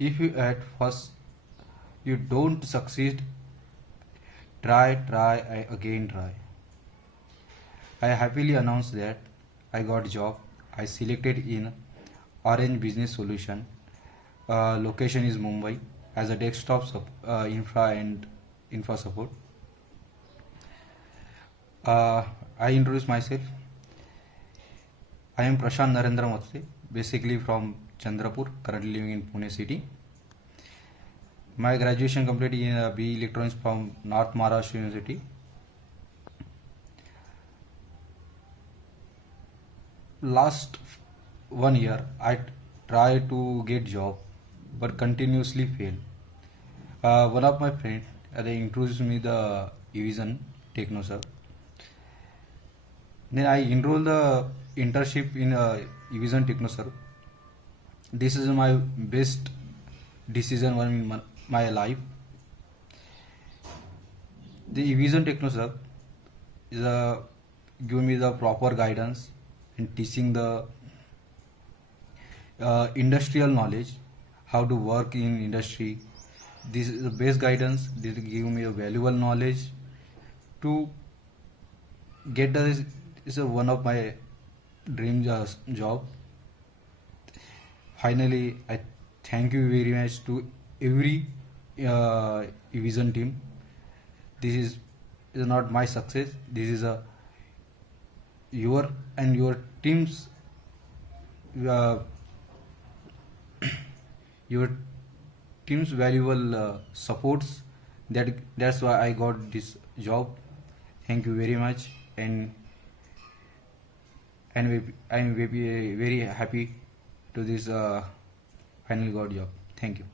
If you at first you don't succeed, try, again try. I happily announce that I got job. I selected in Orange Business Solution. Location is Mumbai as a desktop infra and infra support. I introduce myself. I am Prashant Narendra Matte, basically from Chandrapur, currently living in Pune city. My graduation completed in BE Electronics from North Maharashtra University. Last 1 year, I try to get job, but continuously fail. One of my friends they introduced me the Evision Technoserve. Then I enrolled the internship in Evision Technoserve. This is my best decision in my life. The Evision Technoserve is give me the proper guidance and teaching the industrial knowledge, how to work in industry. This is the best guidance. This will give me a valuable knowledge to get this. Is one of my dream job. Finally, I thank you very much to every Evision team. This is not my success. This is your and your team's your team's valuable supports. That's why I got this job. Thank you very much, and I'm very happy to this finally got job. Thank you.